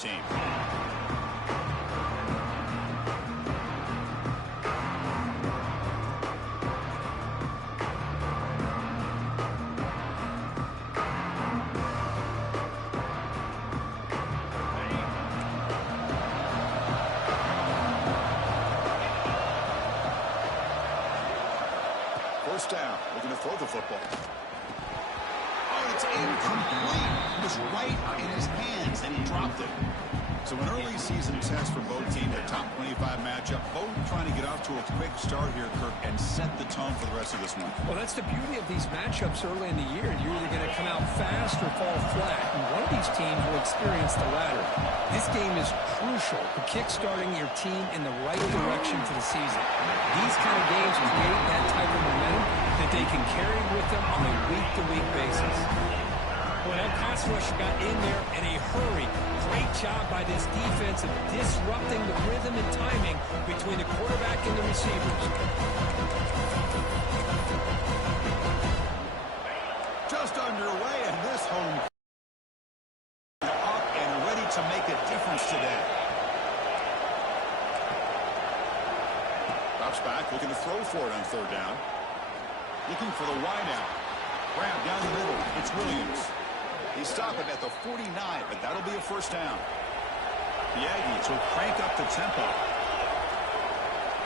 Team. First down. We're going to throw the football. Oh, it's incomplete. It was right in his hands, and he dropped it. So an early season test for both teams, a top 25 matchup. Both trying to get off to a quick start here, Kirk, and set the tone for the rest of this one. Well, that's the beauty of these matchups early in the year. You're either going to come out fast or fall flat, and one of these teams will experience the latter. This game is crucial for kick-starting your team in the right direction for the season. These kind of games create that type of momentum that they can carry with them on a week-to-week basis. Well, that pass rush got in there in a hurry. Great job by this defense of disrupting the rhythm and timing between the quarterback and the receivers. Just underway, and this home up and ready to make a difference today. Drops back, looking to throw for it on third down. Looking for the wideout. Grab down the middle. It's Williams. He stopped it at the 49, but that'll be a first down. The Aggies will crank up the tempo.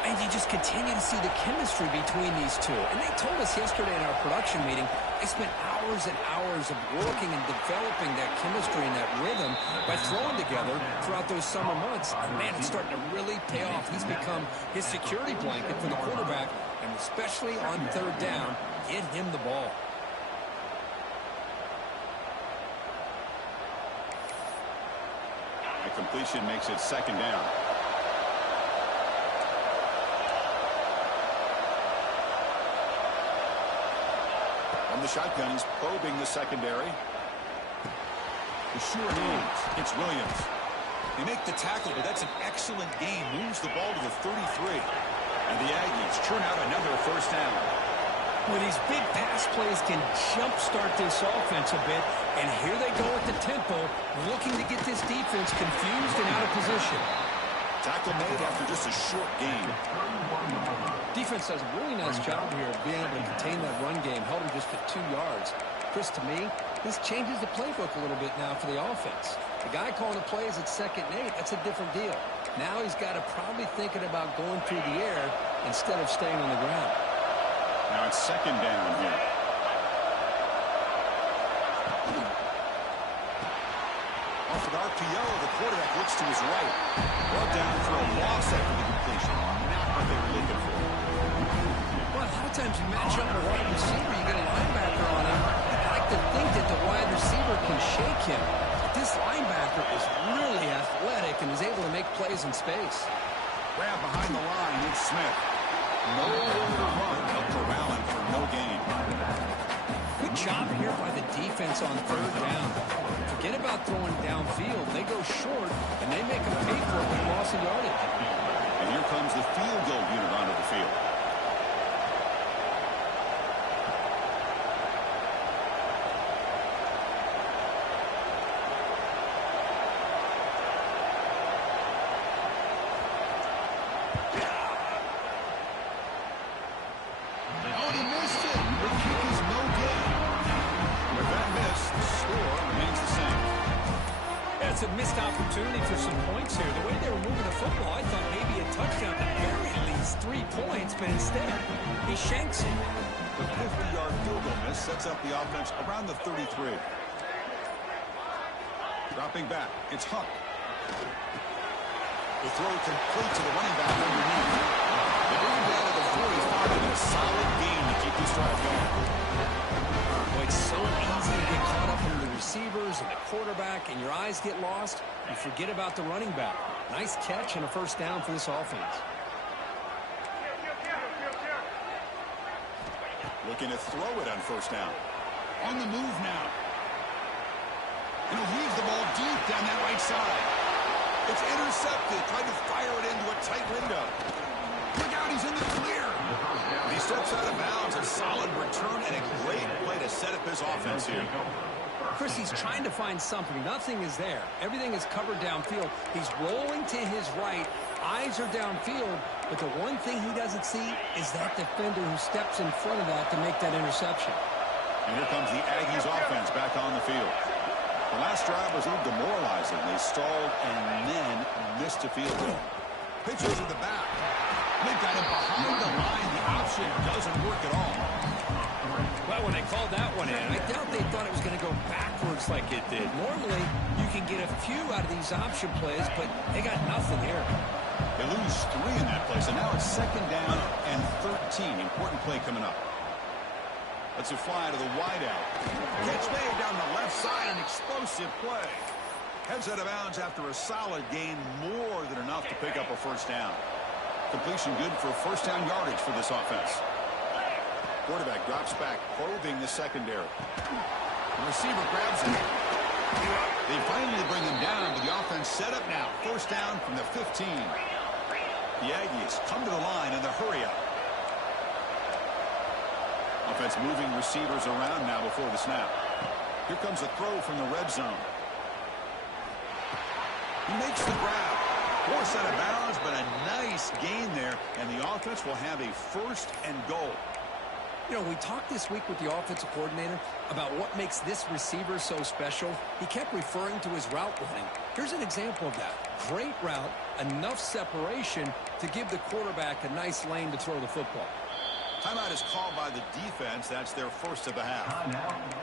And you just continue to see the chemistry between these two. And they told us yesterday in our production meeting, they spent hours and hours of working and developing that chemistry and that rhythm by throwing together throughout those summer months. And man, it's starting to really pay off. He's become his security blanket for the quarterback, and especially on third down, get him the ball. Completion makes it second down. From the shotgun, he's probing the secondary. The sure hands. It's Williams. They make the tackle, but that's an excellent game. Moves the ball to the 33. And the Aggies churn out another first down. Well, these big pass plays can jumpstart this offense a bit, and here they go at the tempo, looking to get this defense confused and out of position. Tackle made after just a short game. Defense does a really nice job here of being able to contain that run game, held him just at 2 yards. Chris, to me, this changes the playbook a little bit now for the offense. The guy calling the plays at 2nd and 8, that's a different deal. Now he's got to probably thinking about going through the air instead of staying on the ground. Now it's second down here. Off an RPO, the quarterback looks to his right. Brought down for a loss after the completion. Not what they were looking for. Well, a lot of times you match up a wide receiver, you get a linebacker on him. You'd like to think that the wide receiver can shake him. But this linebacker is really athletic and is able to make plays in space. Grab behind the line, it's Smith. No run, he'll corral him for no gain. Good job here by the defense on third down. Forget about throwing downfield. They go short, and they make them pay for it with loss of yardage. And here comes the field goal unit onto the field. It's a missed opportunity for some points here. The way they were moving the football, I thought maybe a touchdown, at the very least 3 points, but instead, he shanks it. The 50-yard field goal miss sets up the offense around the 33. Dropping back, it's Huck. The throw complete to the running back underneath. They bring him down to the 45 and a solid gain to keep this drive going. Boy, it's so easy to get caught up in the receivers and the quarterback, and your eyes get lost. You forget about the running back. Nice catch and a first down for this offense. Looking to throw it on first down. On the move now. And he'll leave the ball deep down that right side. It's intercepted. Tried to fire it into a tight window. Look out, he's in the clear. He steps out of bounds. A solid return and a great play to set up his offense here. Chris, he's trying to find something. Nothing is there. Everything is covered downfield. He's rolling to his right. Eyes are downfield. But the one thing he doesn't see is that defender who steps in front of that to make that interception. And here comes the Aggies offense back on the field. The last drive was a little demoralizing. They stalled and then missed a field goal. Pitches to the back. They've got him behind the line. The option doesn't work at all. Well, when they called that one in, I doubt they thought it was going to go backwards like it did. Normally, you can get a few out of these option plays, but they got nothing here. They lose 3 in that place, and now it's second down and 13. Important play coming up. Let's a fly to the wideout. Catch made down the left side, an explosive play. Heads out of bounds after a solid gain, more than enough to pick up a first down. Completion good for first down yardage for this offense. Quarterback drops back, probing the secondary. The receiver grabs it. They finally bring him down, but the offense set up now. First down from the 15. The Aggies come to the line in the hurry up. Offense moving receivers around now before the snap. Here comes a throw from the red zone. He makes the grab. Force out of bounds, but a nice gain there, and the offense will have a first and goal. You know, we talked this week with the offensive coordinator about what makes this receiver so special. He kept referring to his route running. Here's an example of that. Great route, enough separation to give the quarterback a nice lane to throw the football. Timeout is called by the defense. That's their first of the half.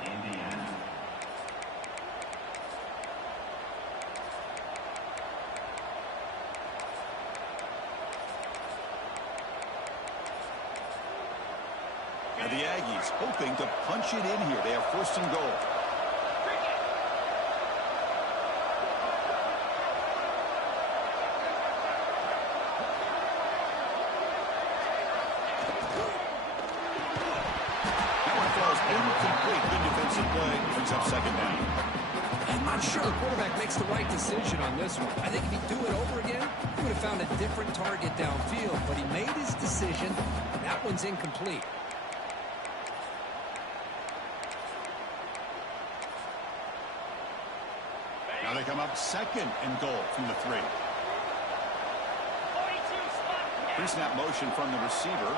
Indiana. And the Aggies hoping to punch it in here. They have first and goal. That one throws incomplete. Good defensive play. Brings up second down. I'm not sure the quarterback makes the right decision on this one. I think if he'd do it over again, he would have found a different target downfield. But he made his decision. That one's incomplete. Now they come up second and goal from the 3. Pre-snap motion from the receiver.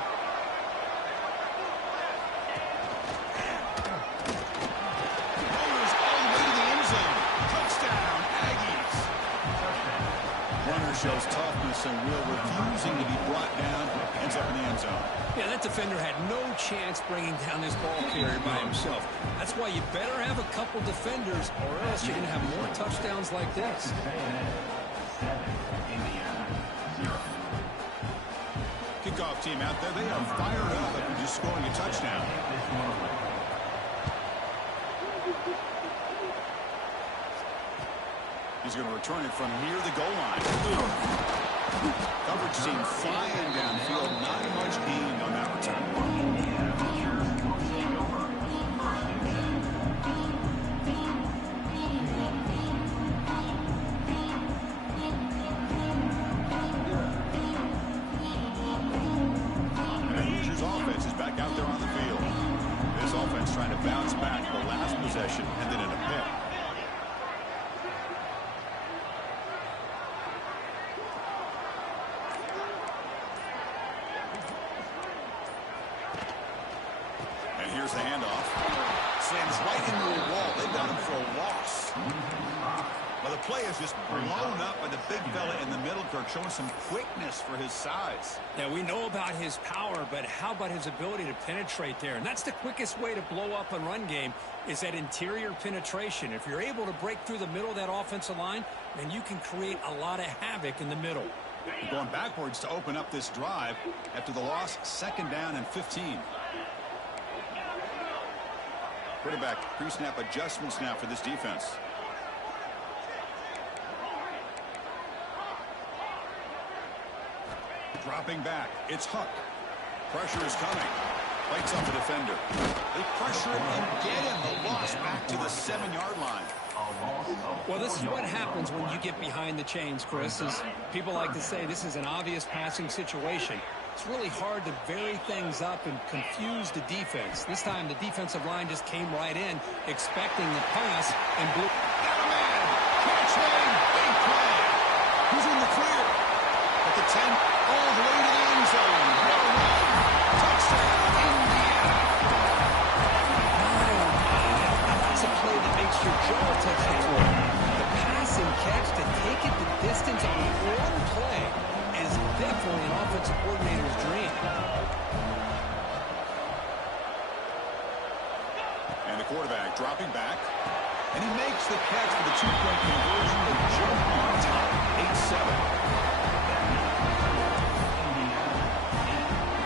Bowlers all the way to the end zone. Touchdown, Aggies. Runner shows toughness and will, refusing to be brought down. Ends up in the end zone. Yeah, that defender had no chance bringing down this ball carrier by himself. That's why you better have a couple defenders, or else you're going to have more touchdowns like this. 7, Indiana, 0. Kickoff team out there, they are fired up after just scoring a touchdown. He's going to return it from near the goal line. Coverage team flying downfield. Not much gain on that return. Hoosiers offense is back out there on the field. This offense trying to bounce back the last possession and then in a pick. Here's the handoff. Slams right into a wall. They've got him for a loss. Well, the play is just blown up by the big fella in the middle, Kirk, showing some quickness for his size. Yeah, we know about his power, but how about his ability to penetrate there? And that's the quickest way to blow up a run game, is that interior penetration. If you're able to break through the middle of that offensive line, then you can create a lot of havoc in the middle. Going backwards to open up this drive after the loss, 2nd down and 15. Quarterback pre-snap adjustments now for this defense. Dropping back, it's Huck. Pressure is coming. Fights up the defender. They pressure him and get him. The loss back to the 7-yard line. Well, this is what happens when you get behind the chains, Chris. Is people like to say this is an obvious passing situation. It's really hard to vary things up and confuse the defense. This time, the defensive line just came right in, expecting the pass, and blew. Got a man! Catch made! Big play! Who's in the clear? At the 10, all the way to the end zone. Well run. Touchdown, Indiana! That's a play that makes your jaw touch the floor. The pass and catch to take it the distance on one play is definitely an offensive coordinator's dream. And the quarterback dropping back. And he makes the catch for the 2-point conversion to jump on top. 8-7.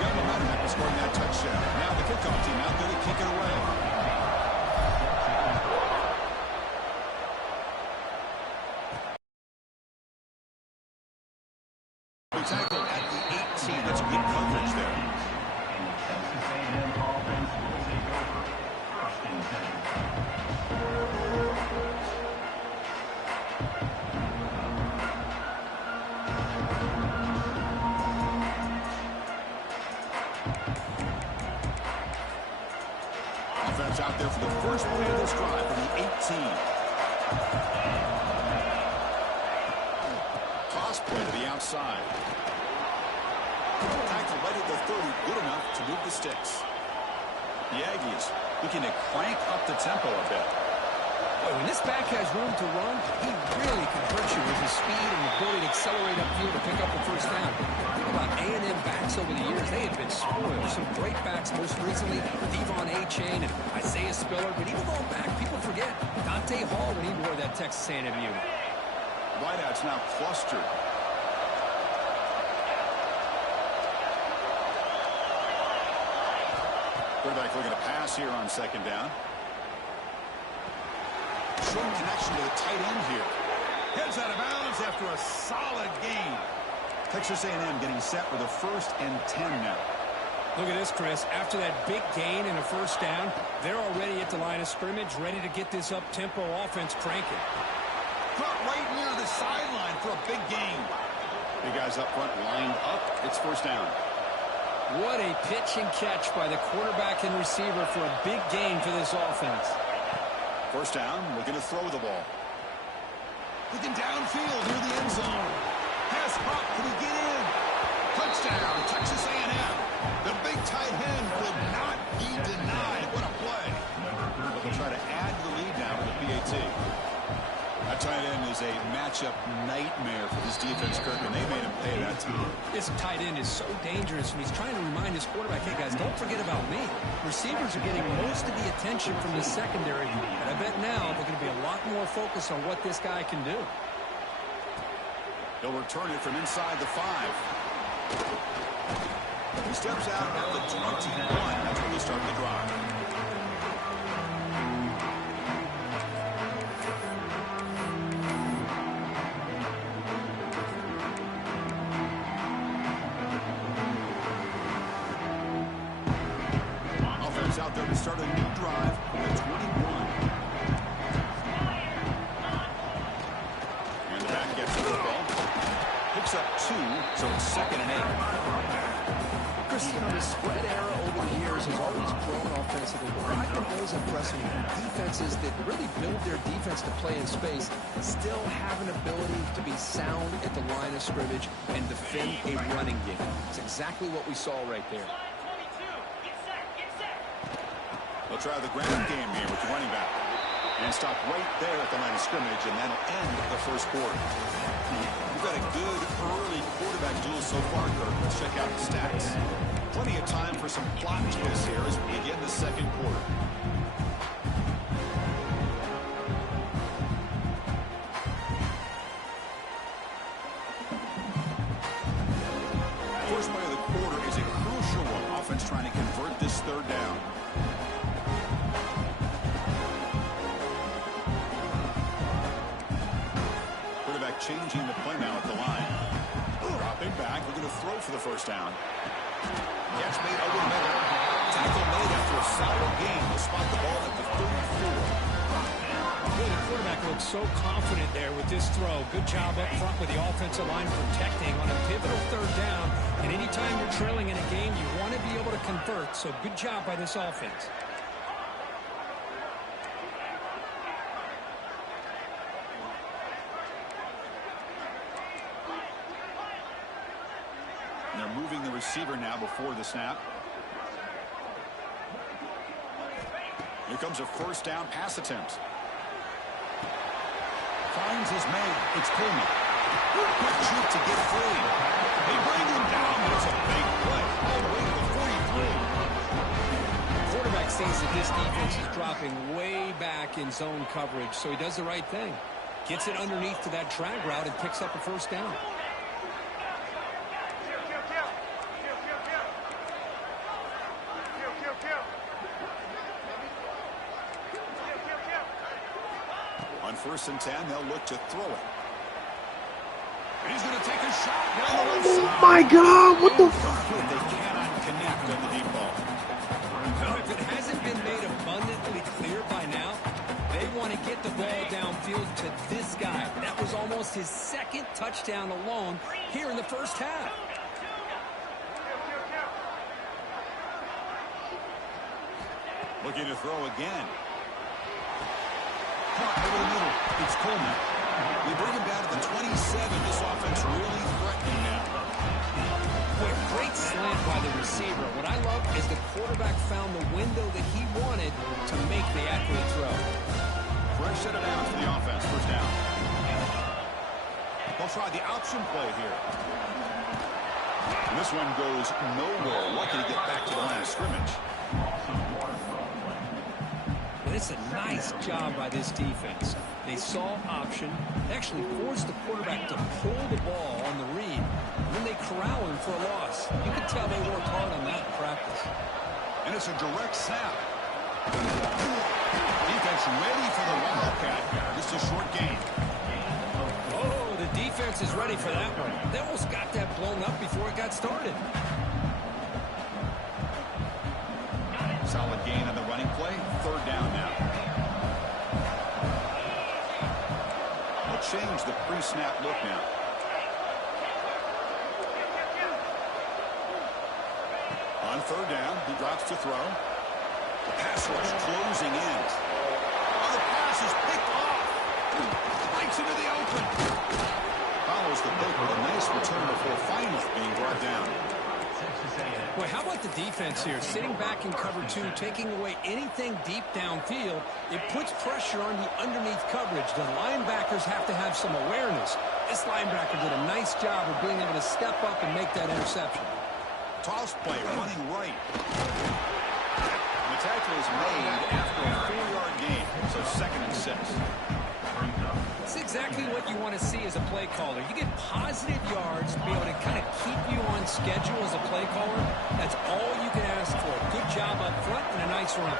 Got momentum after scoring that touchdown. Now the kickoff team out there to kick it away. Tackled at the 18. That's good coverage there. And the Texas A&M offense will take over 1st and 10. Offense out there for the first play of this drive from the 18. Toss play to the outside. Tackle right at the 30, good enough to move the sticks. The Aggies looking to crank up the tempo a bit. Boy, when this back has room to run, he really can hurt you with his speed and the ability to accelerate upfield to pick up the first down. Think about A&M backs over the years. They have been spoiled. Some great backs, most recently Devon A-Chain and Isaiah Spiller. But even going back, people forget Dante Hall when he wore that Texas A&M unit. Wideouts now clustered. Quarterback looking to pass here on 2nd down. Short connection to the tight end here. Heads out of bounds after a solid gain. Texas A&M getting set with a 1st and 10 now. Look at this, Chris. After that big gain and a first down, they're already at the line of scrimmage, ready to get this up-tempo offense cranking. Caught right near the sideline for a big gain. Big guys up front lined up. It's 1st down. What a pitch and catch by the quarterback and receiver for a big gain for this offense. 1st down, looking to throw the ball. Looking downfield near the end zone. Pass pop, can he get in? Touchdown, Texas A&M. The big tight end will not be denied. What a play. They'll try to add to the lead now with the PAT. That tight end is a matchup nightmare for this defense, Kirk, and they made him pay that time. This tight end is so dangerous, and he's trying to remind his quarterback, hey, guys, don't forget about me. Receivers are getting most of the attention from the secondary, and I bet now they're going to be a lot more focused on what this guy can do. He'll return it from inside the 5. He steps out at the 21. That's where we start the drive. Out there to start a new drive at 21. And the back gets the football. Picks up 2, so it's 2nd and 8. Chris, you know, the spread era over the years has always grown offensively, but what I've been always impressed with defenses that really build their defense to play in space still have an ability to be sound at the line of scrimmage and defend a running game. It's exactly what we saw right there. They'll try the ground game here with the running back. And stop right there at the line of scrimmage, and that'll end the first quarter. We've got a good early quarterback duel so far, Kirk. Let's check out the stats. Plenty of time for some plot twists here as we begin the second quarter. First play of the quarter is a crucial one. Offense trying to convert this third down. Quarterback changing the play now at the line. Dropping back, looking to throw for the first down. Catch made over the middle. Tackle made after a solid gain. They'll spot the ball at the 34. Boy, the quarterback looks so confident there with this throw. Good job up front with the offensive line protecting on a pivotal third down. And anytime you're trailing in a game, you want to be able to convert. So good job by this offense. And they're moving the receiver now before the snap. Here comes a first down pass attempt. Finds his man. It's Coleman. Quick shoot to get free. They bring him down. It's a big play. All the way to the 43. Quarterback sees that this defense is dropping way back in zone coverage, so he does the right thing. Gets it underneath to that drag route and picks up a first down. On 1st and 10, they'll look to throw it. And he's going to take a shot down the left side. Oh my God, what the f... They cannot connect on the deep ball. Now, if it hasn't been made abundantly clear by now, they want to get the ball downfield to this guy. That was almost his second touchdown alone here in the first half. Looking to throw again. Caught over the middle. It's Coleman. We bring him down to the 27. This offense really threatening now. Boy, great slant by the receiver. What I love is the quarterback found the window that he wanted to make the accurate throw. Fresh set of downs for the offense. First down. They'll try the option play here. And this one goes nowhere. Lucky to get back to the line of scrimmage. But it's a nice job by this defense. They saw option. They actually forced the quarterback to pull the ball on the read. And then they corral him for a loss. You can tell they worked hard on that in practice. And it's a direct snap. Defense ready for the Wildcat. Just a short gain. Oh, the defense is ready for that one. They almost got that blown up before it got started. Solid gain on the running play. Third down now. They'll change the pre-snap look now. On third down, he drops to throw. The pass rush closing in. Oh, the pass is picked off. Bites into the open. Follows the pick with a nice return before finally being brought down. Boy, how about the defense here? Sitting back in cover two, taking away anything deep downfield. It puts pressure on the underneath coverage. The linebackers have to have some awareness. This linebacker did a nice job of being able to step up and make that interception. Toss play running right. And the tackle is made after a 4-yard gain. So 2nd and 6. It's exactly what you want to see as a play caller. You get positive yards to be able to kind of keep you on schedule as a play caller. That's all you can ask for. Good job up front and a nice run.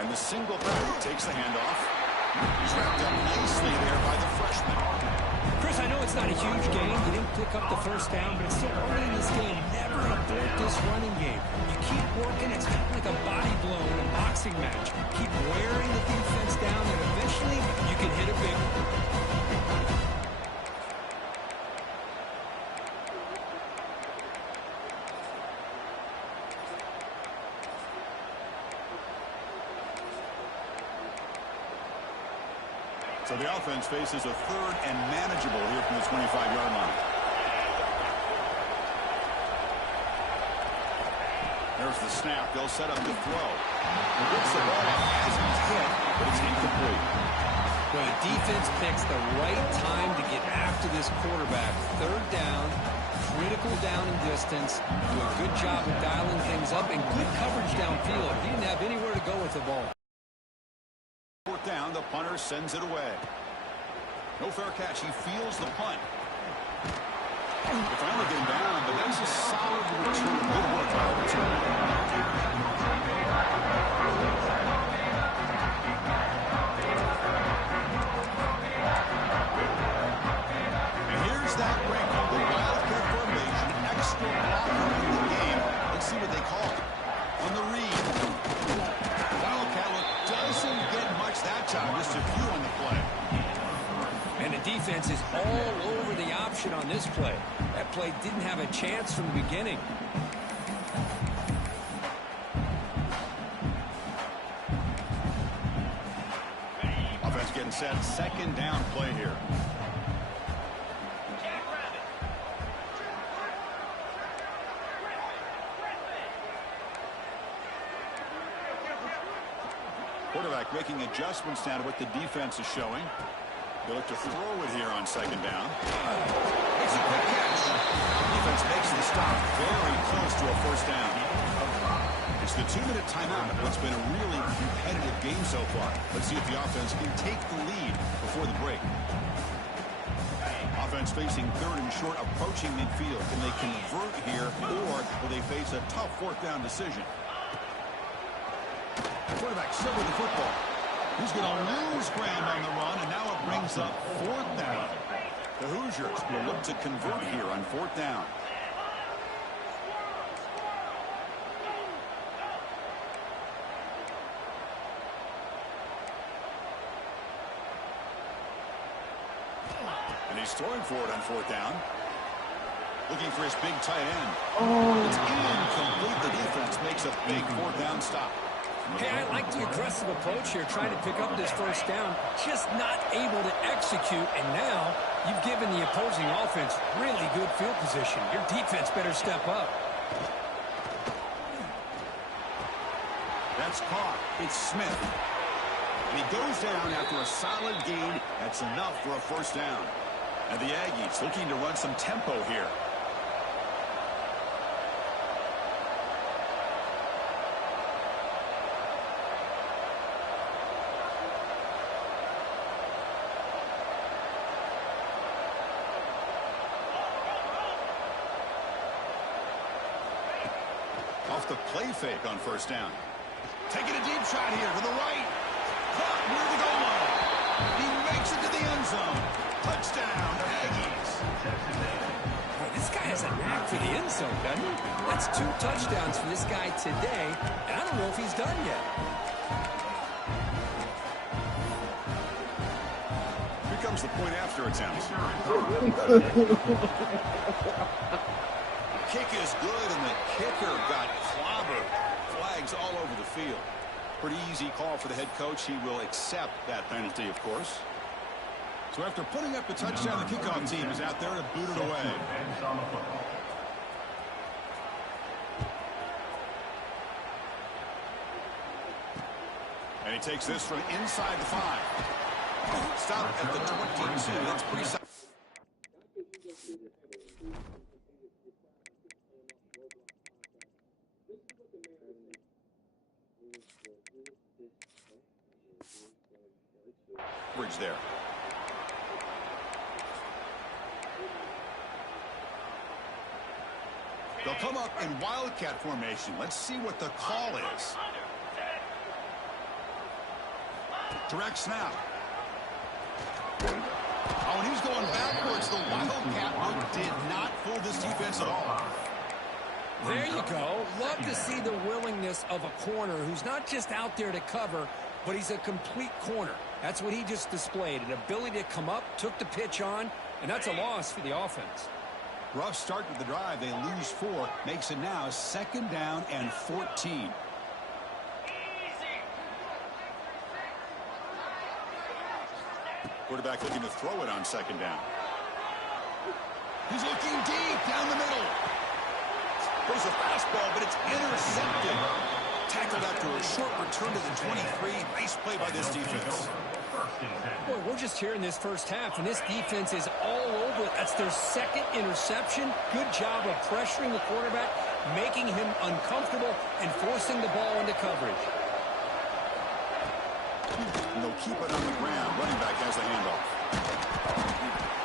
And the single back takes the handoff. He's wrapped up nicely there by the freshman. Chris, I know it's not a huge game. You didn't pick up the first down, but it's still early in this game. Never abort this running game. You keep working. It's kind of like a body blow in a boxing match. Keep wearing the defense down, and eventually you can hit a big one. So the offense faces a third and manageable here from the 25-yard line. There's the snap. They'll set up to throw. He gets the ball as he's hit, but it's incomplete. Well, the defense picks the right time to get after this quarterback. Third down, critical down and distance. Do a good job of dialing things up and good coverage downfield. He didn't have anywhere to go with the ball. Fourth down, the punter sends it away. No fair catch. He feels the punt. They finally get him down, but that's a solid return. Good work by the return. And here's that wrinkle. The wildcat formation, extra blocker in the game. Let's see what they call it. On the read. Wildcat look doesn't get much that time. Just a few on the play. And the defense is all over the option on this play. That play didn't have a chance from the beginning. Offense getting set. Second down play here. Quarterback making adjustments now to what the defense is showing. They look to throw it here on second down. It's a quick catch. Defense makes the stop very close to a first down. It's the 2-minute timeout of what's been a really competitive game so far. Let's see if the offense can take the lead before the break. Offense facing third and short, approaching midfield. Can they convert here, or will they face a tough fourth down decision? Quarterback still with the football. He's going to lose ground on the run, and now it brings up fourth down. The Hoosiers will look to convert here on fourth down. And he's throwing for it on fourth down. Looking for his big tight end. It's incomplete. The defense makes a big fourth down stop. Hey, I like the aggressive approach here, trying to pick up this first down, just not able to execute, and now you've given the opposing offense really good field position. Your defense better step up. That's caught. It's Smith. And he goes down after a solid gain. That's enough for a first down. And the Aggies looking to run some tempo here. Off the play fake on first down. Taking a deep shot here to the right. Caught near the goal line. He makes it to the end zone. Touchdown, Aggies. Boy, this guy has a knack for the end zone, doesn't he? That's 2 touchdowns for this guy today, and I don't know if he's done yet. Here comes the point after attempt. Kick is good, and the kicker got clobbered. Flags all over the field. Pretty easy call for the head coach. He will accept that penalty, of course. So after putting up the touchdown, the kickoff team is out there to boot it away. And he takes this from inside the 5. Stop at the 22. That's pretty solid. There. They'll come up in wildcat formation. Let's see what the call is. Direct snap. Oh, and he's going backwards. The wildcat look did not fool this defense at all. There you go. Love to see the willingness of a corner who's not just out there to cover, but he's a complete corner. That's what he just displayed, an ability to come up, took the pitch on, and that's a loss for the offense. Rough start to the drive. They lose 4. Makes it now second down and 14. Quarterback looking to throw it on second down. He's looking deep down the middle. Throws a fastball, but it's intercepted. Tackled after a short return to the 23. Nice play by this defense. Well, we're just here in this first half, and this defense is all over it. That's their second interception. Good job of pressuring the quarterback, making him uncomfortable, and forcing the ball into coverage. And they'll keep it on the ground. Running back has the handoff.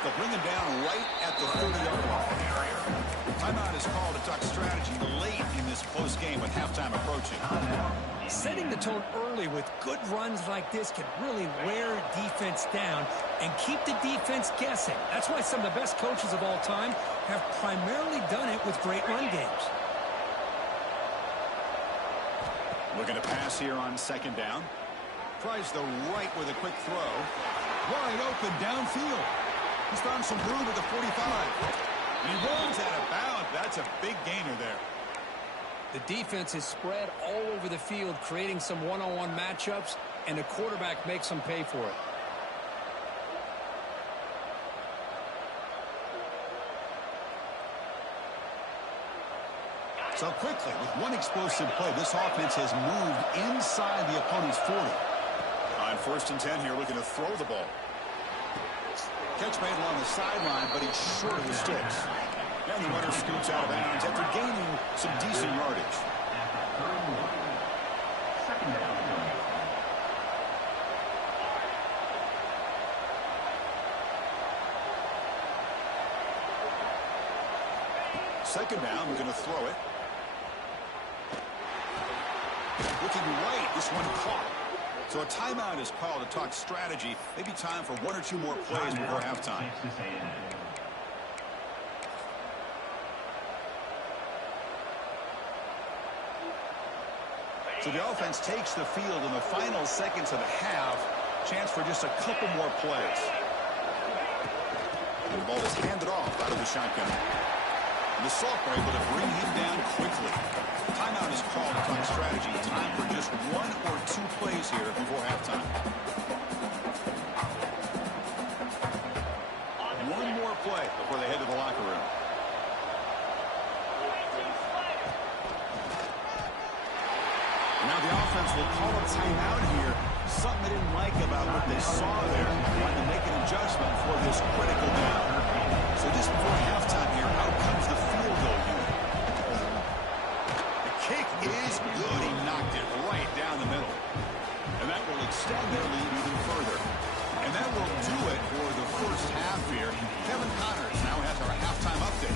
They'll bring him down right at the 30-yard line. Timeout is called to talk strategy late in this close game with halftime approaching. Setting the tone early with good runs like this can really wear defense down and keep the defense guessing. That's why some of the best coaches of all time have primarily done it with great run games. Looking to pass here on second down. Tries the right with a quick throw. Wide open downfield. He's found some room at the 45. And he runs out of bounds. That's a big gainer there. The defense is spread all over the field, creating some one-on-one matchups, and the quarterback makes them pay for it. So quickly, with one explosive play, this offense has moved inside the opponent's 40. On 1st and 10 here, looking to throw the ball. Catch made along the sideline, but he's short of the sticks. And the runner scoots out of bounds after gaining some decent yardage. Second down, we're going to throw it. Looking right, this one caught. So a timeout is called to talk strategy. Maybe time for one or two more plays before halftime. So the offense takes the field in the final seconds of the half. Chance for just a couple more plays. And the ball is handed off out of the shotgun. And the Soft are able to bring him down quickly. Timeout is called to talk strategy. Time for just one or two plays here before halftime. One more play before they head to the locker room. Now the offense will call a timeout here. Something they didn't like about what they saw there. Wanting to make an adjustment for this critical down. So just before halftime here, out comes the field goal unit. The kick is good. He knocked it right down the middle. And that will extend their lead even further. And that will do it for the first half here. Kevin Connors now has our halftime update.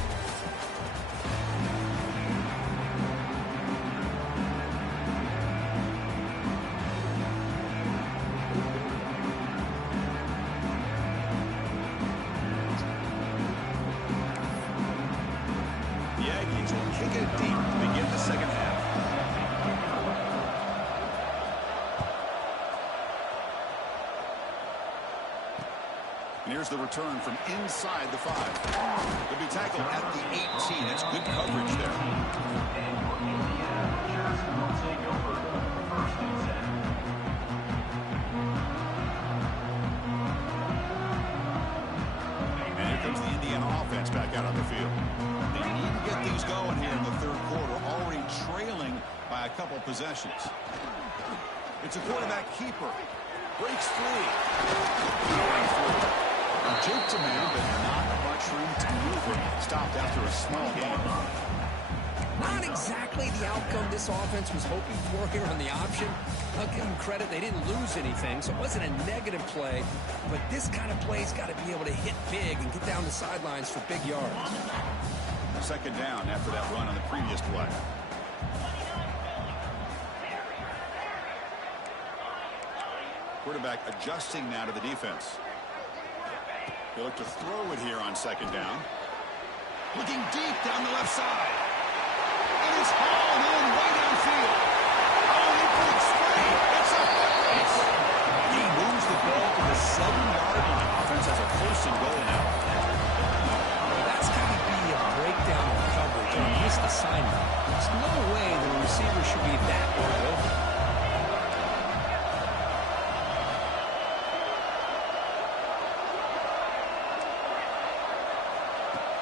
Here's the return from inside the 5. He'll be tackled at the 18. That's good coverage there. And here comes the Indiana offense back out on the field. They need to get things going here in the third quarter, already trailing by a couple possessions. It's a quarterback keeper. Breaks free. Juked him in, but not much room to maneuver. Stopped after a small game. Not exactly the outcome this offense was hoping for here on the option. I'll give them credit. They didn't lose anything, so it wasn't a negative play. But this kind of play's got to be able to hit big and get down the sidelines for big yards. Second down after that run on the previous play. Quarterback adjusting now to the defense. They look to throw it here on second down. Looking deep down the left side. And it's hauled in way downfield. Oh, he breaks free. It's a foot race. He moves the ball to the 7-yard line. Offense has a first and goal now. That's got to be a breakdown of coverage or a missed assignment. There's no way the receiver should be that wide open.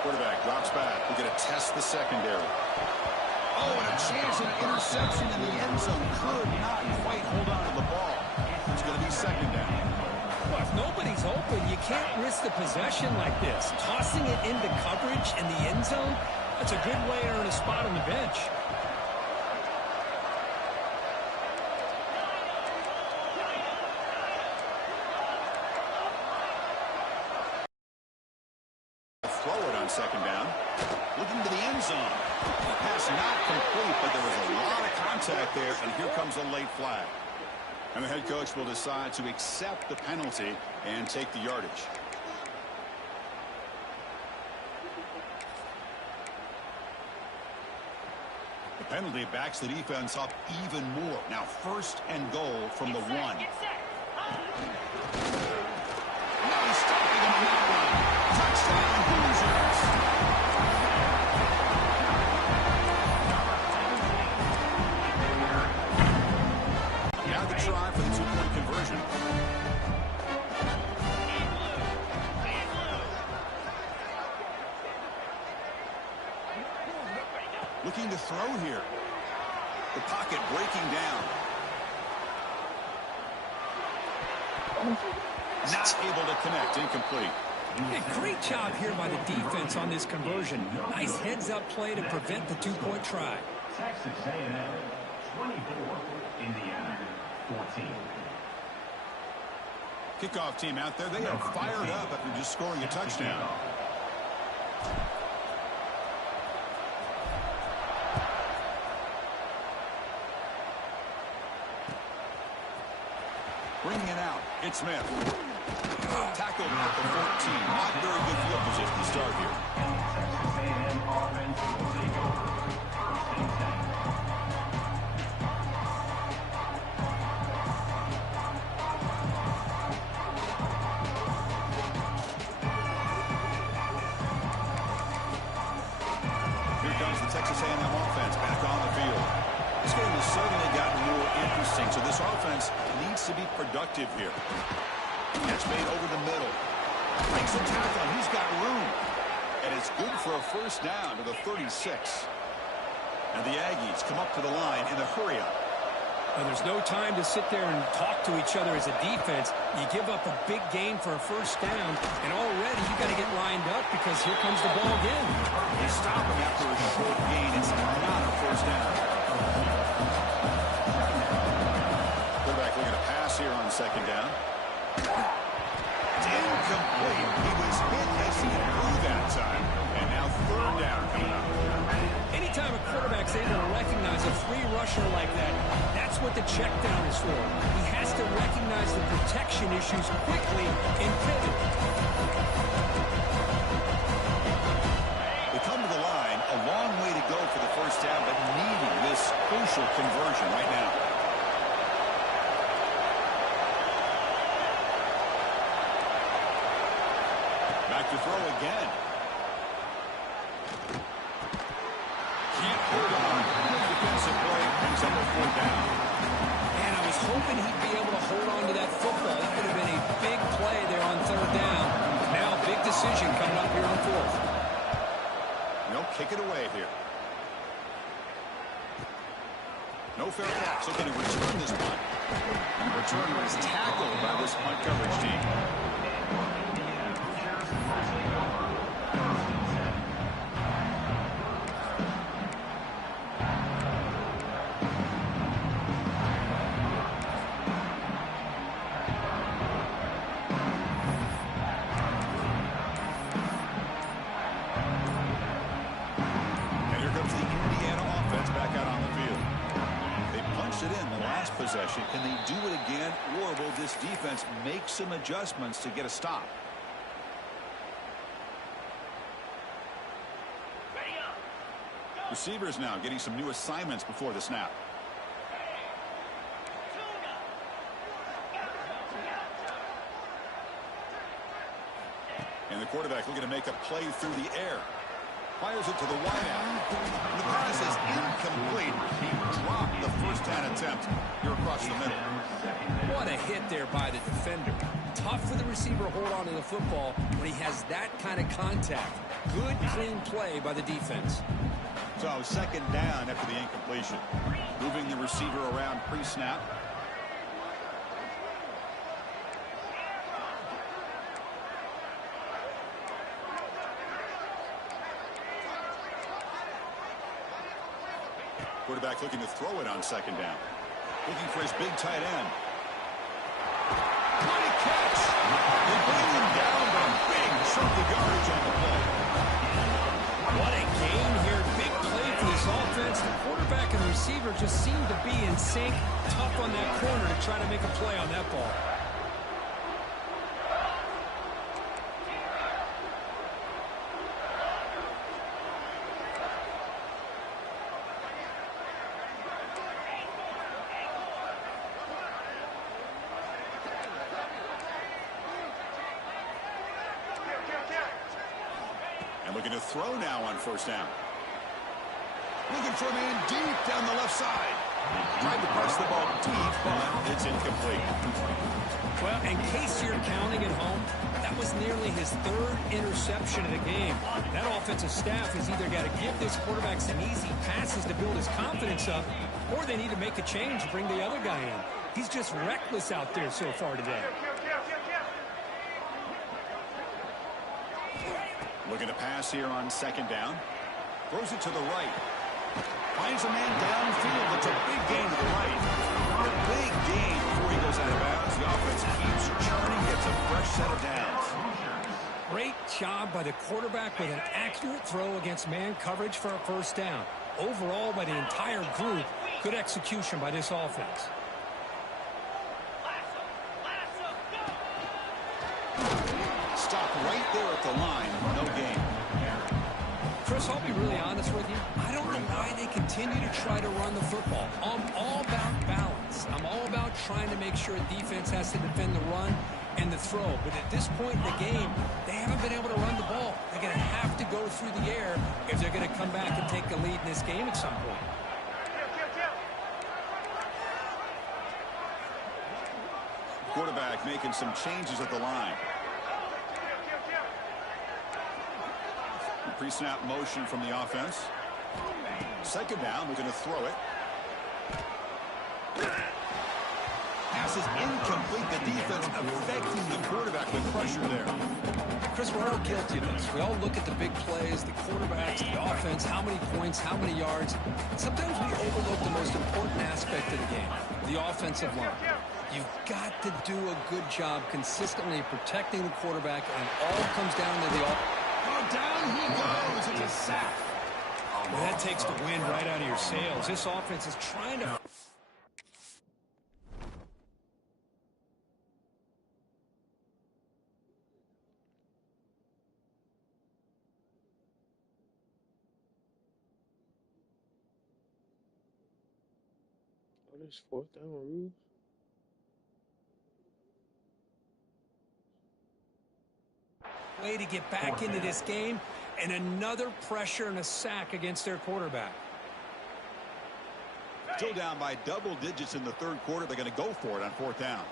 Quarterback drops back. We're going to test the secondary. sees an interception in the end zone. Could not quite hold on to the ball. It's going to be second down. Well, if nobody's open, you can't risk the possession like this. Tossing it into coverage in the end zone, that's a good way to earn a spot on the bench. Throw it on second down. Looking to the end zone. The pass not complete, but there was a lot of contact there, and here comes a late flag. And the head coach will decide to accept the penalty and take the yardage. The penalty backs the defense up even more. Now first and goal from the 1. Now he's stopping him on that one. Touchdown, Hoosiers. Now the try for the 2-point conversion. Looking to throw here. The pocket breaking down. Not able to connect. Incomplete. Yeah, great job here by the defense on this conversion. Nice heads-up play to prevent the 2-point try. Texas A&M 24, Indiana 14. Kickoff team out there. They are fired up after just scoring a touchdown. Bringing it out. It's Smith. Tackled at the 14. Not very good field position to start here. Texas A&M offense will take over. First and 10. Here comes the Texas A&M offense back on the field. This game has certainly gotten more interesting, so this offense needs to be productive here. Catch made over the middle. Breaks the tackle, and he's got room. And it's good for a first down to the 36. And the Aggies come up to the line in a hurry-up. Well, there's no time to sit there and talk to each other as a defense. You give up a big gain for a first down, and already you got to get lined up because here comes the ball again. They stop him after a short gain. It's not a first down. Quarterback looking to pass here on second down. It's incomplete. He was hit as he threw that time. And now third down coming up. Anytime a quarterback's able to recognize a free rusher like that, that's what the check down is for. He has to recognize the protection issues quickly and pivot. They come to the line. A long way to go for the first down, but needing this crucial conversion right now. Back to throw again. Can't hold on. Defensive play brings up a fourth down. And I was hoping he'd be able to hold on to that football. That would have been a big play there on third down. Now a big decision coming up here on fourth. No, kick it away here. No fair catch. So can he return this punt? And the returner is tackled by this punt coverage team. And here comes the Indiana offense back out on the field. They punched it in the last possession. Can they do it again, or will this defense make some adjustments to get a stop? Receivers now getting some new assignments before the snap. And the quarterback looking to make a play through the air. Fires it to the wideout. The pass is incomplete. He dropped the first down attempt here across the middle. What a hit there by the defender. Tough for the receiver to hold on to the football when he has that kind of contact. Good, clean play by the defense. So second down after the incompletion. Moving the receiver around pre-snap. Quarterback looking to throw it on second down. Looking for his big tight end. Great catch. They bring him down, but a big chunk of yardage on the play. What a game here. Big play for this offense. The quarterback and the receiver just seem to be in sync. Tough on that corner to try to make a play on that ball. And looking to throw now on first down. Looking for a man deep down the left side. Tried to press the ball deep, but it's incomplete. Well, in case you're counting at home, that was nearly his third interception of the game. That offensive staff has either got to give this quarterback some easy passes to build his confidence up, or they need to make a change to bring the other guy in. He's just reckless out there so far today. Looking to pass here on second down. Throws it to the right. Finds a man downfield. It's a big gain to the right. A big gain before he goes out of bounds. The offense keeps churning, gets a fresh set of downs. Great job by the quarterback with an accurate throw against man coverage for a first down. Overall, by the entire group, good execution by this offense. Stop right there at the line. No gain. Chris, I'll be really honest with you. I don't know why they continue to try to run the football. I'm all about balance. I'm all about trying to make sure a defense has to defend the run and the throw. But at this point in the game, they haven't been able to run the ball. They're going to have to go through the air if they're going to come back and take the lead in this game at some point. Quarterback making some changes at the line. Pre-snap motion from the offense. Second down, we're going to throw it. Pass is incomplete. The defense affecting the quarterback with pressure there. Chris, we're all guilty of this. We all look at the big plays, the quarterbacks, the offense, how many points, how many yards. Sometimes we overlook the most important aspect of the game, the offensive line. You've got to do a good job consistently protecting the quarterback, and it all comes down to the offense. Down he goes. It's a sack. Well, that takes the wind right out of your sails. This offense is trying to... Oh, there's fourth down rules. way to get back into this game, and another pressure and a sack against their quarterback. Still down by double digits in the third quarter. They're going to go for it on fourth down.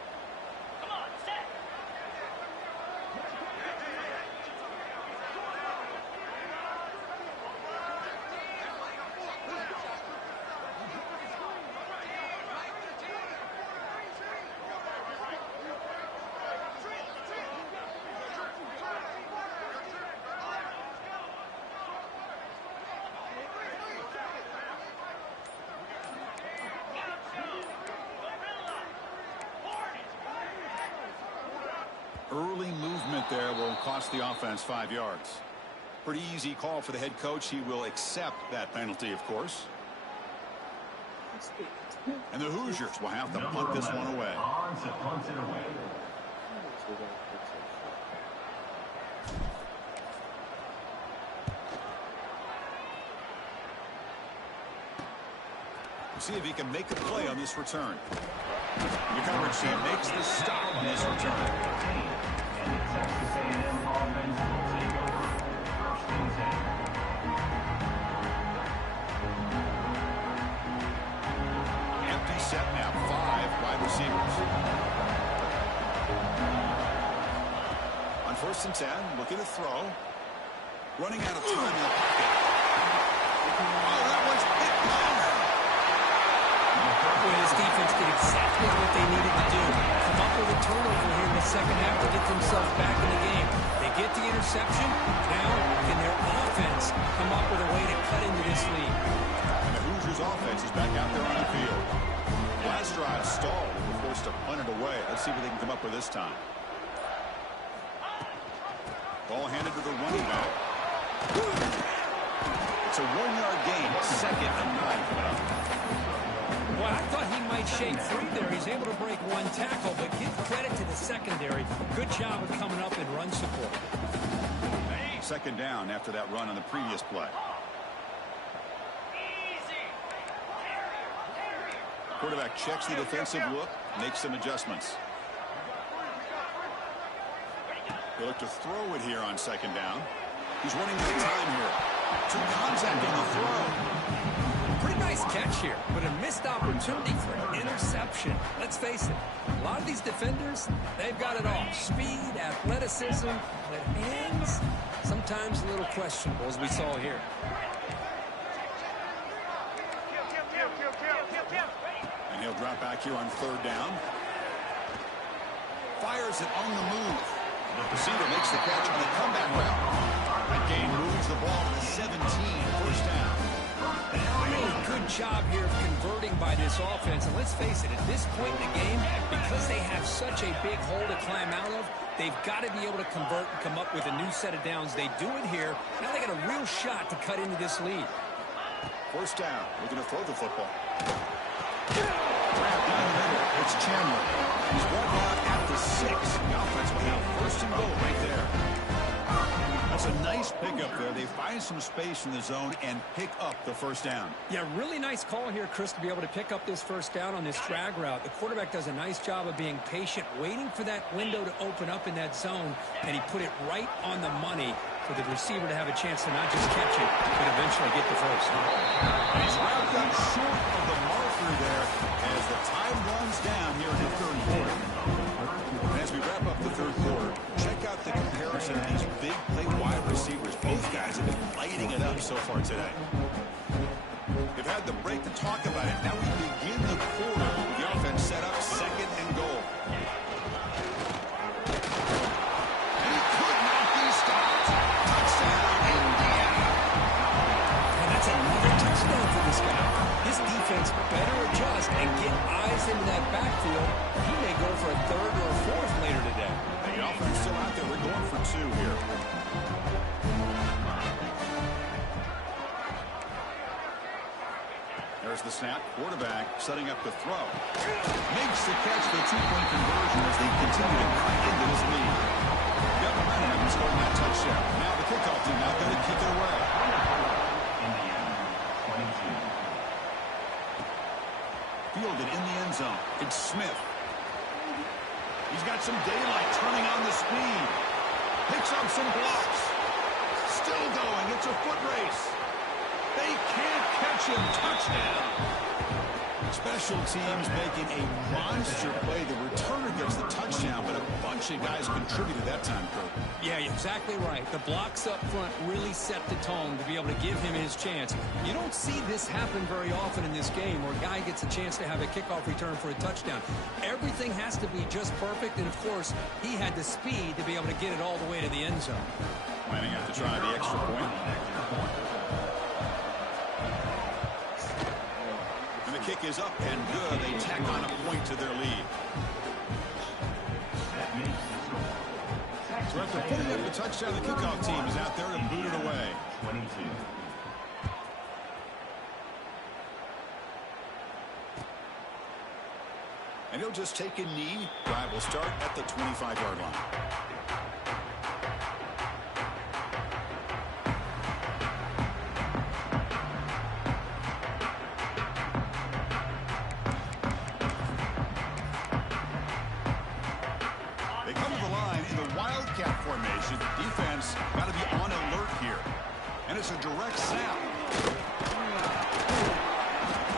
Early movement there will cost the offense 5 yards. Pretty easy call for the head coach. He will accept that penalty, of course. And the Hoosiers will have to punt this one away. See if he can make a play on this return. The coverage team makes the stop on this return. Empty set now, 5 wide receivers. On 1st and 10, looking to throw. Running out of time in the pocket. Oh, that one's hit long. Boy, this defense did exactly what they needed to do. Come up with a turnover here in the second half to get themselves back in the game. They get the interception. Now, can their offense come up with a way to cut into this lead? And the Hoosiers offense is back out there on the field. Last drive stalled. They were forced to punt it away. Let's see what they can come up with this time. Ball handed to the running back. It's a 1-yard gain. Second and 9. Well, I thought he might shake free there. He's able to break one tackle, but give credit to the secondary. Good job of coming up and run support. Second down after that run on the previous play. Quarterback checks the defensive look, makes some adjustments. They look to throw it here on second down. He's running out of time here. Took contact on the throw. Pretty nice catch here, but a missed opportunity for an interception. Let's face it, a lot of these defenders, they've got it all. Speed, athleticism, but hands, sometimes a little questionable, as we saw here. And he'll drop back here on third down. Fires it on the move. The receiver makes the catch on the comeback route. That gain moves the ball to 17, first down. Really good job here of converting by this offense. And let's face it, at this point in the game, because they have such a big hole to climb out of, they've got to be able to convert and come up with a new set of downs. They do it here. Now they got a real shot to cut into this lead. First down. Looking to throw the football. Wrap down the middle. It's Chandler. He's brought down at the 6. The offense will have first and goal right there. That's a nice pickup there. They find some space in the zone and pick up the first down. Yeah, really nice call here, Chris, to be able to pick up this first down on this drag route. The quarterback does a nice job of being patient, waiting for that window to open up in that zone, and he put it right on the money for the receiver to have a chance to not just catch it, but eventually get the first. And he's wrapped up short of the marker there as the time runs down here in the third quarter. And as we wrap up the third quarter, check out the comparison of these big play wide receivers. Both guys have been lighting it up so far today. They've had the break to talk about it. Now we begin the quarter with the offense set up second and goal. And he could not be stopped. Touchdown, Indiana. And that's another touchdown for this guy. His defense better adjust and get eyes into that backfield. He may go for a third or a fourth later today. The offense still out there. We're going for 2 here. There's the snap. Quarterback setting up the throw. Makes the catch for the 2-point conversion as they continue to cut into this lead. Got momentum and scoring that touchdown. Now the kickoff team now going to kick it away. Indiana, 22. Fielded in the end zone. It's Smith. He's got some daylight, turning on the speed. Picks up some blocks. Still going. It's a foot race. They can't catch him. Touchdown. Special teams making a monster play. The returner gets the touchdown, but a bunch of guys contributed that time, Kurt. Yeah, exactly right. The blocks up front really set the tone to be able to give him his chance. You don't see this happen very often in this game where a guy gets a chance to have a kickoff return for a touchdown. Everything has to be just perfect, and of course, he had the speed to be able to get it all the way to the end zone. Planning out to try the extra point. And the kick is up and good. They tack on a point to their lead. So after putting up the touchdown, the kickoff team is out there to boot it away. 22. And he'll just take a knee. Drive will start at the 25-yard line. They come to the line in the wildcat formation. Defense got to be on alert here. And it's a direct snap.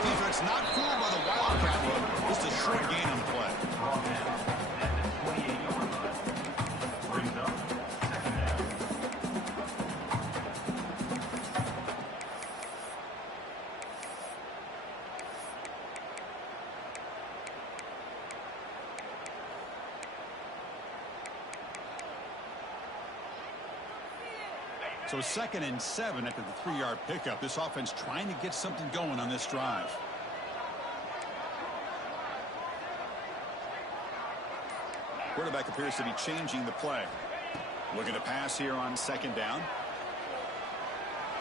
Defense not fooled by the wildcat look. Just a short gain on the play. Brings up second down. So 2nd and 7 after the 3-yard pickup. This offense trying to get something going on this drive. Quarterback appears to be changing the play. Looking to pass here on 2nd down.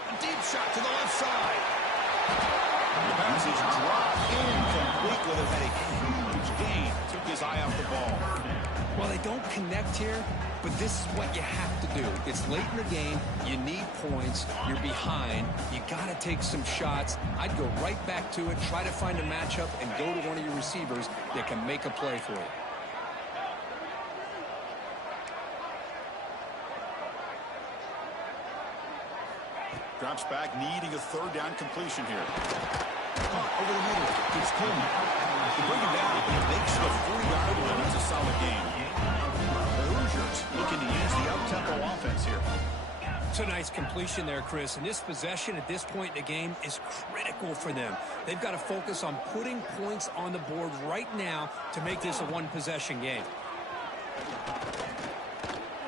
A deep shot to the left side. The pass is dropped incomplete. Would have had a huge gain. Took his eye off the ball. Well, they don't connect here, but this is what you have to do. It's late in the game. You need points. You're behind. You got to take some shots. I'd go right back to it, try to find a matchup, and go to one of your receivers that can make a play for you. Drops back, needing a 3rd down completion here. Caught over the middle. It's Coleman. They bring him down, but he makes the 4-yard line. That's a solid game. The Hoosiers looking to use the up-tempo offense here. It's a nice completion there, Chris. And this possession at this point in the game is critical for them. They've got to focus on putting points on the board right now to make this a one-possession game.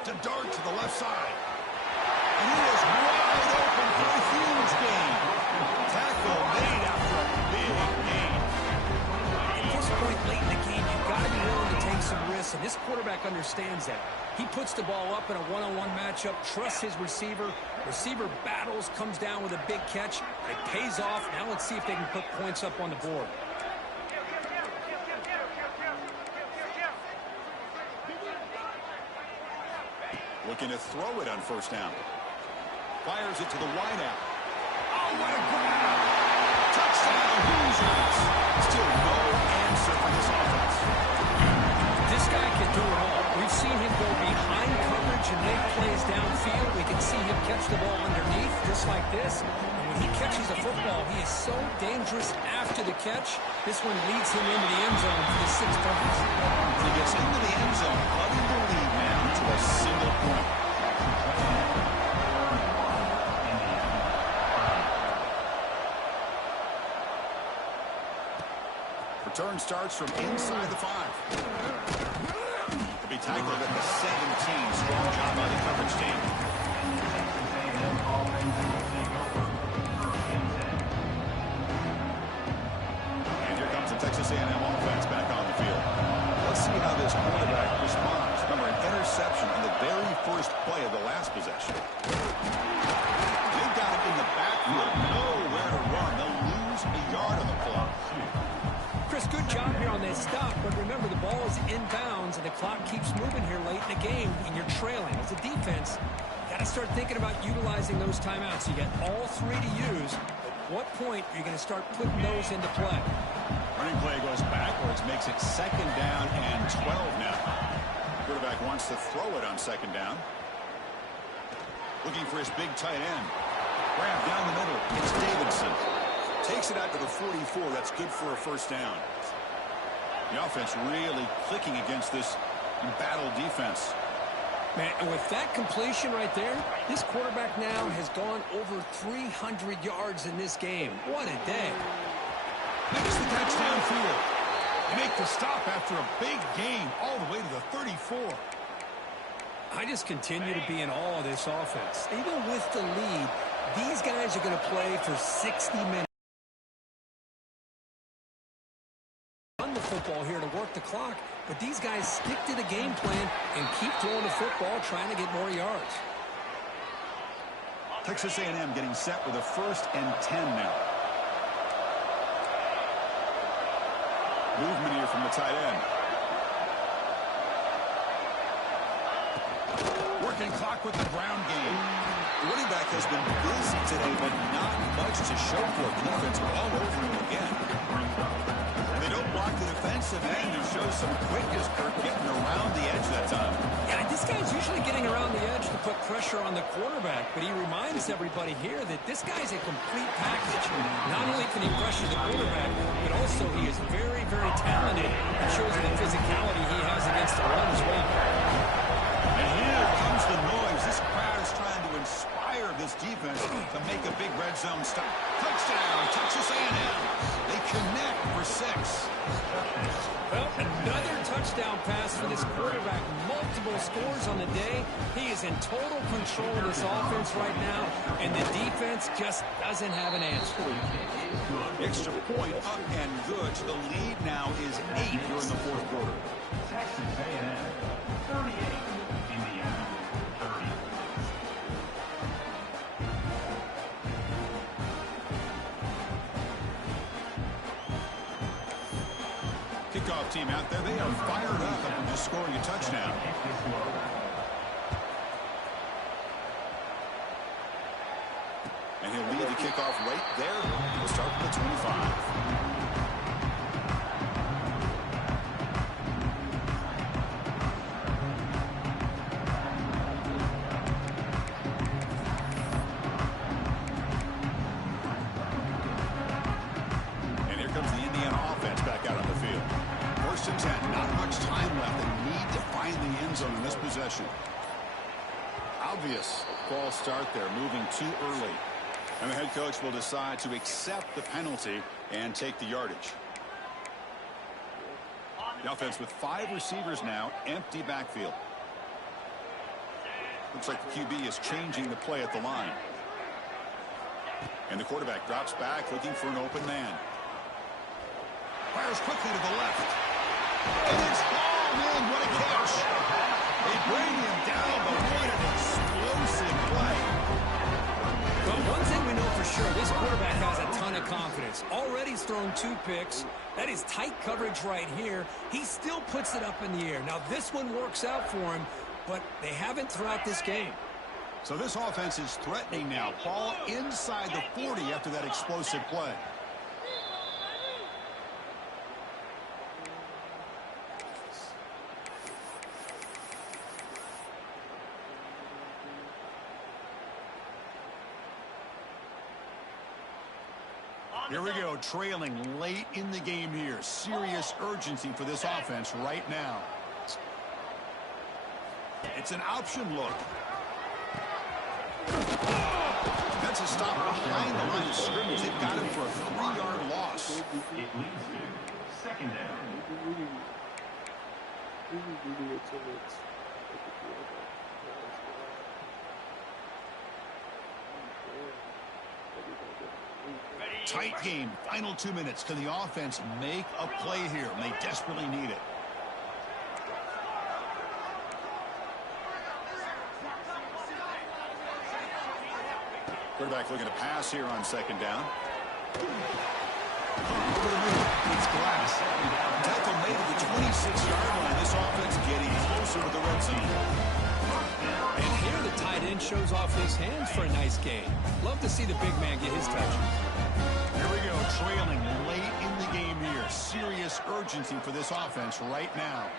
To dart to the left side. And he is wide open for a huge gain. Tackle made after a big gain. At this point late in the game, you've got to be willing to take some risks, and this quarterback understands that. He puts the ball up in a one-on-one matchup, trusts his receiver. Receiver battles, comes down with a big catch. It pays off. Now let's see if they can put points up on the board. Looking to throw it on 1st down. Fires it to the wideout. Oh, what a grab! Touchdown, Hoosiers! Still no answer for this offense. This guy can do it all. We've seen him go behind coverage and make plays downfield. We can see him catch the ball underneath, just like this. And when he catches a football, he is so dangerous after the catch. This one leads him into the end zone for the 6 points. He gets into the end zone, cutting the lead now to a single point. Return starts from inside the 5. He'll be tackled at the 17. Strong job by the coverage team. And here comes the Texas A&M offense back on the field. Let's see how this quarterback responds. Remember, an interception on the very first play of the last possession. They've got him in the backfield. Nowhere to run. They'll lose a yard on the clock. Chris, good job here on this stop, but remember the ball is inbounds and the clock keeps moving here late in the game and you're trailing. As a defense, you got to start thinking about utilizing those timeouts. You got all 3 to use. At what point are you going to start putting those into play? Running play goes backwards, makes it 2nd down and 12 now. Quarterback wants to throw it on 2nd down. Looking for his big tight end. Grab down the middle. It's Davidson. Takes it out to the 44. That's good for a 1st down. The offense really clicking against this embattled defense. Man, and with that completion right there, this quarterback now has gone over 300 yards in this game. What a day. Makes the touchdown field. They make the stop after a big gain all the way to the 34. I just continue to be in awe of this offense. Even with the lead, these guys are going to play for 60 minutes. Run the football here to work the clock, but these guys stick to the game plan and keep throwing the football, trying to get more yards. Texas A&M getting set with a 1st and 10 now. Movement here from the tight end. Working clock with the ground game. The running back has been busy today, but not much to show for it. The defense all over him again. They don't block the defensive end who shows some quickness, Kirk, getting around the edge that time. Yeah, this guy's usually getting around the edge to put pressure on the quarterback, but he reminds everybody here that this guy's a complete package. Not only can he pressure the quarterback, but also he is very, very talented. It shows the physicality he has against the run as well. And here comes the noise. This crowd is trying to inspire this defense to make a big red zone stop. Touchdown, Texas A&M. They connect for 6. Well, another touchdown. touchdown pass for this quarterback. Multiple scores on the day. He is in total control of this offense right now, and the defense just doesn't have an answer. Extra point up and good. The lead now is 8 here in the fourth quarter. Texas A&M 38, Indiana 30. Kickoff team out there, they are fired up after just scoring a touchdown. And he'll lead the kickoff right there. He'll start from the 25. And here comes the Indiana offense back out on the field. 1st and 10. Not much time left. They need to find the end zone in this possession. Obvious false start there, moving too early. And the head coach will decide to accept the penalty and take the yardage. The offense with 5 receivers now, empty backfield. Looks like the QB is changing the play at the line. And the quarterback drops back looking for an open man. Fires quickly to the left. And it's hauled in. What a catch. They bring him down, but what an explosive play. But one thing we know for sure, this quarterback has a ton of confidence. Already he's thrown 2 picks. That is tight coverage right here. He still puts it up in the air. Now this one works out for him, but they haven't throughout this game. So this offense is threatening now. Ball inside the 40 after that explosive play. Here we go, trailing late in the game here. Serious urgency for this offense right now. It's an option look. That's a stop behind the line of scrimmage. They've got him for a 3-yard loss. It leads to 2nd down. Tight game, final 2 minutes. Can the offense make a play here? They desperately need it. Quarterback looking to pass here on 2nd down. It's glass. Tackle made at the 26-yard line. This offense getting closer to the red zone. And here the tight end shows off his hands for a nice game. Love to see the big man get his touches. Here we go, trailing late in the game here. Serious urgency for this offense right now.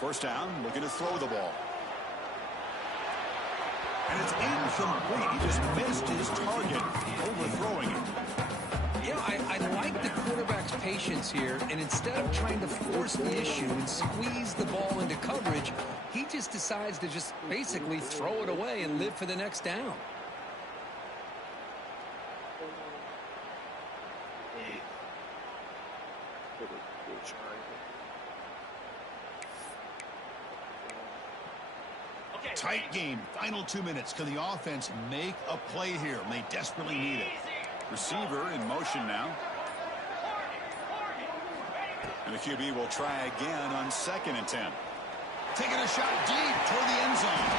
First down, looking to throw the ball. And it's incomplete. He just missed his target, overthrowing it. You know, I like the quarterback's patience here, and instead of trying to force the issue and squeeze the ball into coverage, he just decides to just basically throw it away and live for the next down. Tight game, final 2 minutes. Can the offense make a play here? They desperately need it. Receiver in motion now. And the QB will try again on 2nd and 10. Taking a shot deep toward the end zone.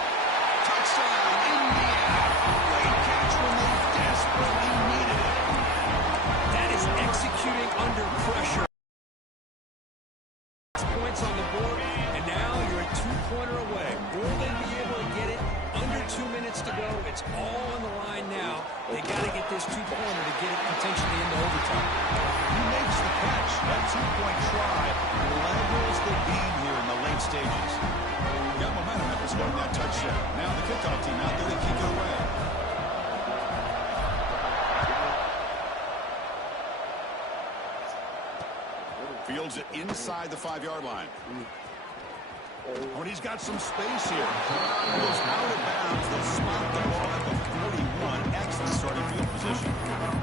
Touchdown, Indiana. Great catch when they desperately needed it. That is executing under pressure. Points on the board, and now you're a 2-pointer away. Will they be able to get it? Under 2 minutes to go. It's all on the line now. They got to get this 2-pointer to get it potentially into overtime. He makes the catch. That 2-point try levels the game here in the late stages. Got momentum after scoring that touchdown. Now the kickoff team out there to kick it away. Fields it inside the 5-yard line. Oh, and he's got some space here. He goes out of bounds. They'll spot the ball at the 41. Excellent starting field position.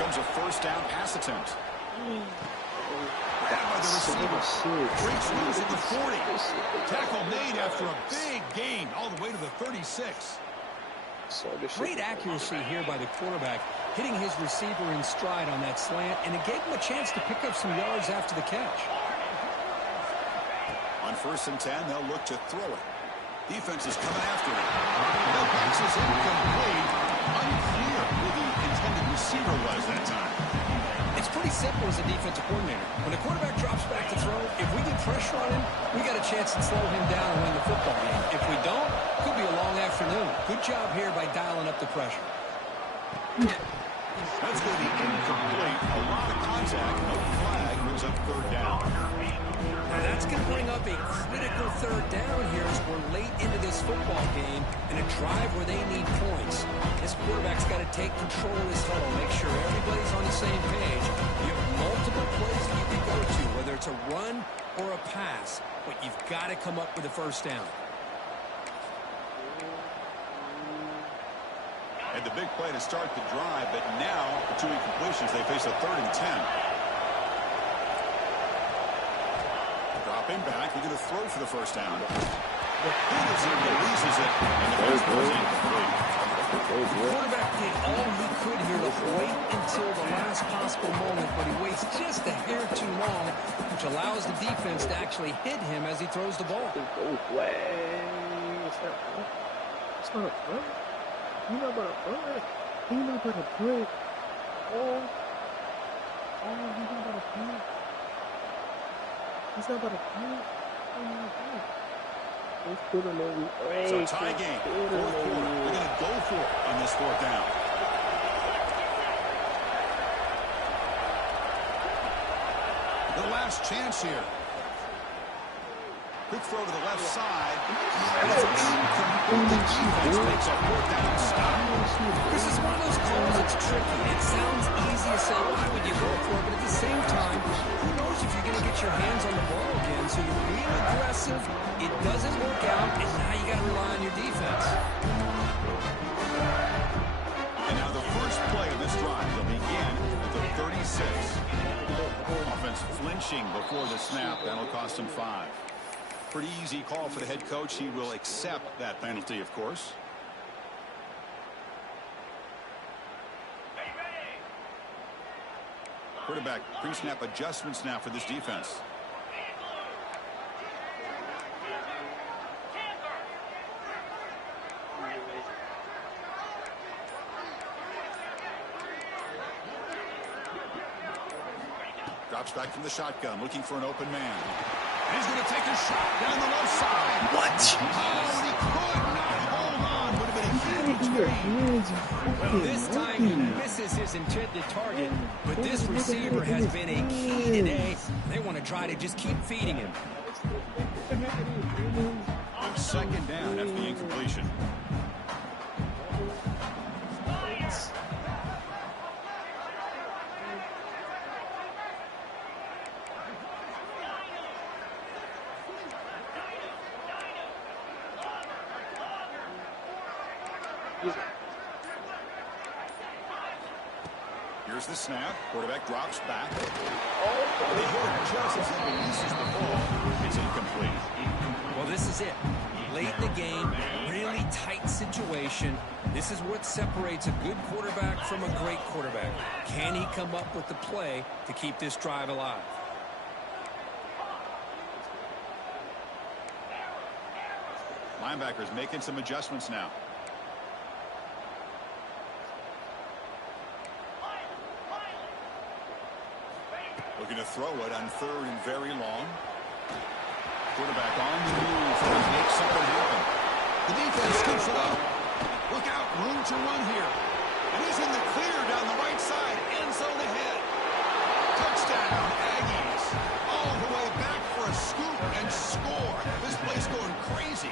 comes a first down pass attempt. Grabbed by the receiver. Breaks loose at the 40. Tackle made after a big gain all the way to the 36. Great accuracy here by the quarterback, hitting his receiver in stride on that slant, and it gave him a chance to pick up some yards after the catch. On 1st and 10, they'll look to throw it. Defense is coming after it. The pass is incomplete. Unclear who the intended receiver was that time. It's pretty simple as a defensive coordinator. When the quarterback drops back to throw, if we get pressure on him, we got a chance to slow him down and win the football game. If we don't, it could be a long afternoon. Good job here by dialing up the pressure. That's going to be incomplete. A lot of contact. No flag. Brings up 3rd down. Now that's going to bring up a critical 3rd down here as we're late into this football game in a drive where they need points. This quarterback's got to take control of this huddle, make sure everybody's on the same page. You have multiple plays that you can go to, whether it's a run or a pass, but you've got to come up with a first down. And the big play to start the drive, but now the 2 incompletions, they face a 3rd and 10. Dropping back, we're going to throw for the first down. Releases it, and the first was incomplete. The quarterback did all he could here to wait until the last possible moment, but he waits just a hair too long, which allows the defense to actually hit him as he throws the ball. It's not a punt. He's not about to punt. He's not about to punt. Oh, he's not about to punt. He's not about to punt. Let's put him over. So tie game, 4th quarter. They're going to go for it on this 4th down. The last chance here. Quick throw to the left side. It's incomplete. The defense makes a 4th down stop. This is one of those calls that's tricky. It sounds easy to say, why would you go for it? But at the same time, who knows if you're going to get your hands on the ball again. So you're being aggressive. It doesn't work out, and now you got to rely on your defense. And now the first play of this drive will begin at the 36. Offense flinching before the snap. That'll cost him 5. Pretty easy call for the head coach. He will accept that penalty, of course. Quarterback pre-snap adjustments now for this defense. Drops back from the shotgun, looking for an open man. And he's going to take a shot down the left side. What? Oh, he could not hold on. Would have been a huge gain. Well, this time he misses his intended target, but this receiver has been a key today. They want to try to just keep feeding him. 2nd down after the incompletion. Here's the snap. Quarterback drops back. They hit him just as he releases the ball. It's incomplete. Well, this is it. Late in the game, really tight situation. This is what separates a good quarterback from a great quarterback. Can he come up with the play to keep this drive alive? Linebackers making some adjustments now. Looking to throw it on 3rd and very long. Quarterback on the move to make something happen. The defense scoops it up. Look out, room to run here. And he's in the clear down the right side. End zone ahead. Touchdown, Aggies. All the way back for a scoop and score. This place going crazy.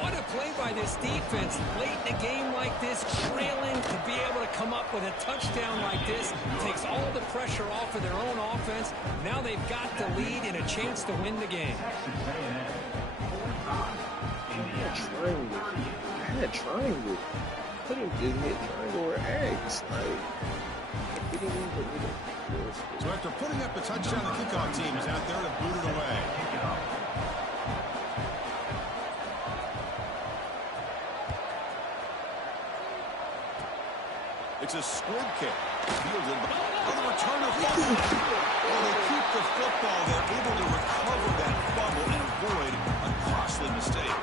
What a play by this defense. Late in a game like this, trailing, to be able to come up with a touchdown like this takes all the pressure off of their own offense. Now they've got the lead and a chance to win the game. I had triangle. Couldn't just hit triangle or X. Like, it didn't even believe it. So after putting up a touchdown, the kickoff team is out there to boot it away. It's a squib kick. Fielded on the return of fumble. Well, they keep the football. They're able to recover that fumble and avoid a costly mistake.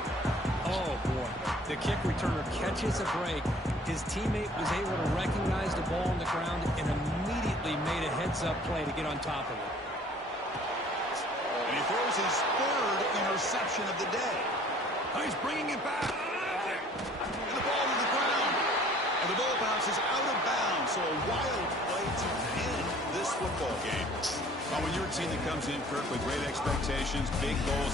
Oh, boy. The kick returner catches a break. His teammate was able to recognize the ball on the ground and immediately made a heads-up play to get on top of it. And he throws his third interception of the day. Oh, he's bringing it back. And the ball to the ground. And the ball bounces out of bounds. So a wild play to end this football game. Well, when you're a team that comes in, Kirk, with great expectations, big goals,